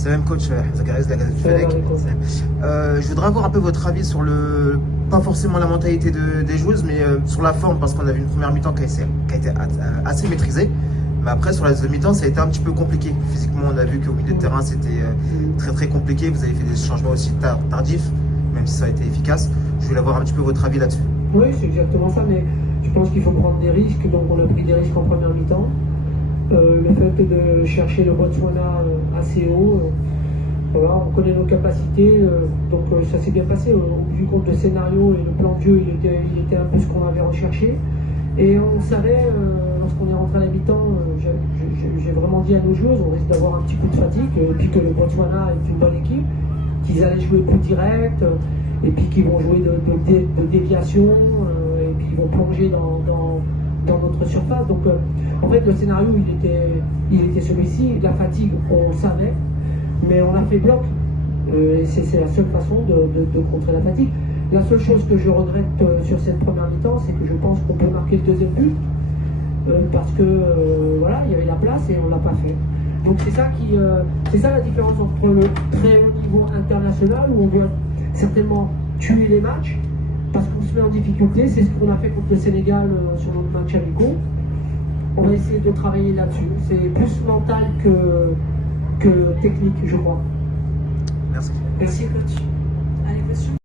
Salam coach, Zacharias de la Gazette du Fennec. Je voudrais avoir un peu votre avis sur pas forcément la mentalité des joueuses, mais sur la forme, parce qu'on a vu une première mi-temps qui a été assez maîtrisée. Mais après, sur la deuxième mi-temps, ça a été un petit peu compliqué. Physiquement, on a vu qu'au milieu de terrain, c'était très compliqué. Vous avez fait des changements aussi tardifs, même si ça a été efficace. Je voulais avoir un petit peu votre avis là-dessus. Oui, c'est exactement ça, mais je pense qu'il faut prendre des risques. Donc, on a pris des risques en première mi-temps. Le fait de chercher le Botswana assez haut, voilà, on connaît nos capacités, donc ça s'est bien passé. Vu compte le scénario et le plan de jeu, il était un peu ce qu'on avait recherché. Et on savait, lorsqu'on est rentré à la mi-temps, j'ai vraiment dit à nos joueuses, on risque d'avoir un petit peu de fatigue, et puis que le Botswana est une bonne équipe, qu'ils allaient jouer plus direct, et puis qu'ils vont jouer de déviation, et puis qu'ils vont plonger dans notre surface. Donc en fait le scénario il était celui-ci, la fatigue on le savait, mais on a fait bloc, et c'est la seule façon de contrer la fatigue. La seule chose que je regrette sur cette première mi-temps, c'est que je pense qu'on peut marquer le deuxième but, parce que voilà, il y avait la place et on ne l'a pas fait. Donc c'est ça la différence entre le très haut niveau international, où on doit certainement tuer les matchs, parce qu'on se met en difficulté. C'est ce qu'on a fait contre le Sénégal sur notre match amicaux. On va essayer de travailler là-dessus. C'est plus mental que technique, je crois. Merci. Merci coach. Allez, question.